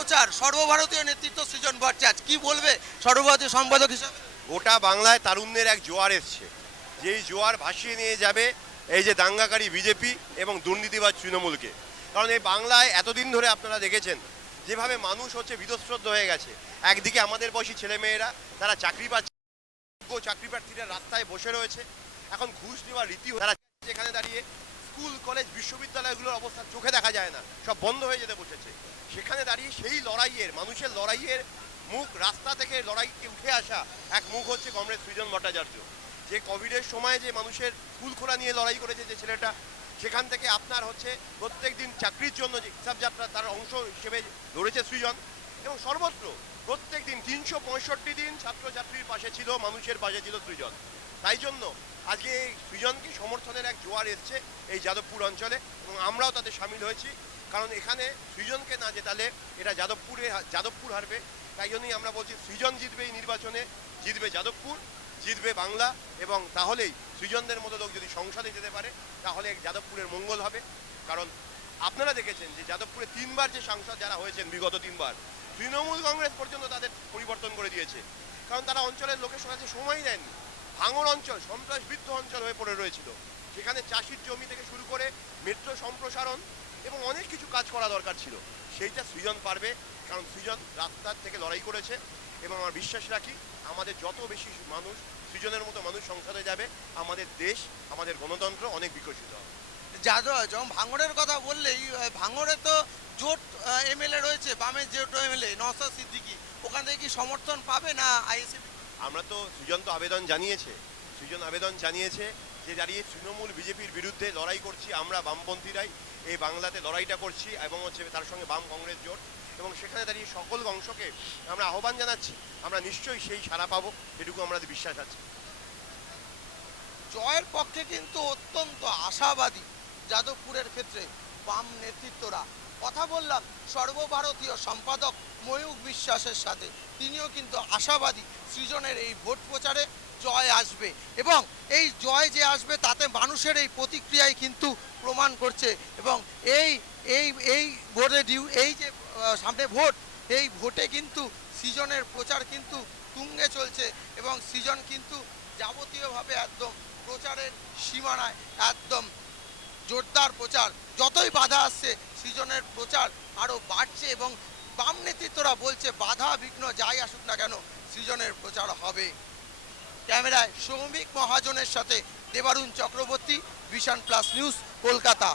প্রচার সর্বভারতীয় নেতৃত্ব সৃজন ভট্টাচার্য কি বলবে সর্বভারতীয় সম্পাদক হিসেবে? গোটা বাংলায় তারুণ্যের এক জোয়ার এসছে, যেই জোয়ার ভাসিয়ে নিয়ে যাবে এই যে দাঙ্গাকারী বিজেপি এবং দুর্নীতিবাজ তৃণমূলকে। কারণ এই বাংলায় এতদিন ধরে আপনারা দেখেছেন যেভাবে মানুষ হচ্ছে বিতশ্রদ্ধ হয়ে গেছে। একদিকে আমাদের বয়সী ছেলেমেয়েরা তারা চাকরি পাচ্ছে, চাকরি প্রার্থীরা রাস্তায় বসে রয়েছে, এখন ঘুষ নেওয়ার রীতি তারা এখানে দাঁড়িয়ে স্কুল কলেজ বিশ্ববিদ্যালয়গুলোর অবস্থা চোখে দেখা যায় না, সব বন্ধ হয়ে যেতে বসেছে। সেখানে দাঁড়িয়ে সেই লড়াইয়ের মানুষের লড়াইয়ের মুখ, রাস্তা থেকে লড়াইকে উঠে আসা এক মুখ হচ্ছে কমরেড সৃজন ভট্টাচার্য। যে কোভিডের সময় যে মানুষের স্কুল খোলা নিয়ে লড়াই করেছে যে ছেলেটা, সেখান থেকে আপনার হচ্ছে প্রত্যেক দিন চাকরির জন্য যে হিসাব যাত্রা তার অংশ হিসেবে লড়েছে সৃজন, এবং সর্বত্র প্রত্যেক দিন 365 দিন ছাত্রছাত্রীর পাশে ছিল, মানুষের পাশে ছিল সৃজন। তাই জন্য আজকে এই সৃজনকে সমর্থনের এক জোয়ার এসছে এই যাদবপুর অঞ্চলে, এবং আমরাও তাতে সামিল হয়েছি। কারণ এখানে সৃজনকে না জেতালে এটা যাদবপুর হারবে। তাই জন্যই আমরা বলছি সৃজন জিতবে এই নির্বাচনে, জিতবে যাদবপুর, জিতবে বাংলা, এবং তাহলেই সৃজনদের মতো লোক যদি সংসদে যেতে পারে তাহলে যাদবপুরের মঙ্গল হবে। কারণ আপনারা দেখেছেন যে যাদবপুরে 3বার যে সাংসদ যারা হয়েছেন বিগত 3বার, তৃণমূল কংগ্রেস পর্যন্ত তাদের পরিবর্তন করে দিয়েছে। কারণ তারা অঞ্চলের লোকের সঙ্গে সময় দেয়নি। ভাঙড় অঞ্চল সন্ত্রাসবিদ্ধ অঞ্চল হয়ে পড়ে রয়েছিল, সেখানে চাষির জমি থেকে শুরু করে মেট্রো সম্প্রসারণ এবং অনেক কিছু কাজ করা দরকার ছিল, সেইটা সৃজন পারবে। কারণ সৃজন রাস্তার থেকে লড়াই করেছে, এবং আমার বিশ্বাস রাখি আমাদের যত বেশি মানুষ সৃজনের মতো মানুষ সংসদে যাবে, আমাদের দেশ, আমাদের গণতন্ত্র অনেক বিকশিত হবে। যাদব যখন ভাঙড়ের কথা বললেই, ভাঙড়ে তো জোট এমএলএ রয়েছে, বামের জোট এমএলএ নওশাদ সিদ্দিকী, ওখান থেকে কি সমর্থন পাবে না আইএসএফ? আমরা তো সৃজন তো আবেদন জানিয়েছে যে দাঁড়িয়ে তৃণমূল বিজেপির বিরুদ্ধে লড়াই করছি, আমরা বামপন্থীরাই এই বাংলাতে লড়াইটা করছি, এবং হচ্ছে তার সঙ্গে বাম কংগ্রেস জোট, এবং সেখানে দাঁড়িয়ে সকল অংশকে আমরা আহ্বান জানাচ্ছি। আমরা নিশ্চয়ই সেই সাড়া পাবো, এটুকু আমাদের বিশ্বাস আছে। জয়ের পক্ষে কিন্তু অত্যন্ত আশাবাদী যাদবপুরের ক্ষেত্রে বাম নেতৃত্বরা। কথা বললাম সর্বভারতীয় সম্পাদক ময়ূক বিশ্বাসের সাথে, তিনিও কিন্তু আশাবাদী সৃজনের এই ভোট প্রচারে জয় আসবে, এবং এই জয় যে আসবে তাতে মানুষের এই প্রতিক্রিয়াই কিন্তু প্রমাণ করছে। এবং এই এই এই ভোটে এই যে সামনে ভোট, এই ভোটে কিন্তু সৃজনের প্রচার কিন্তু তুঙ্গে চলছে, এবং সৃজন কিন্তু যাবতীয়ভাবে একদম প্রচারের সীমানায়, একদম জোরদার প্রচার। যতই বাধা আসছে সৃজনের প্রচার আরও বাড়ছে, এবং বাম নেতৃত্বরা বলছে বাধা বিঘ্ন যাই আসুক না কেন সৃজনের প্রচার হবে। ক্যামেরায় সৌমিক মহাজনের সাথে Debarun Chakraborty, vision plus news, Kolkata.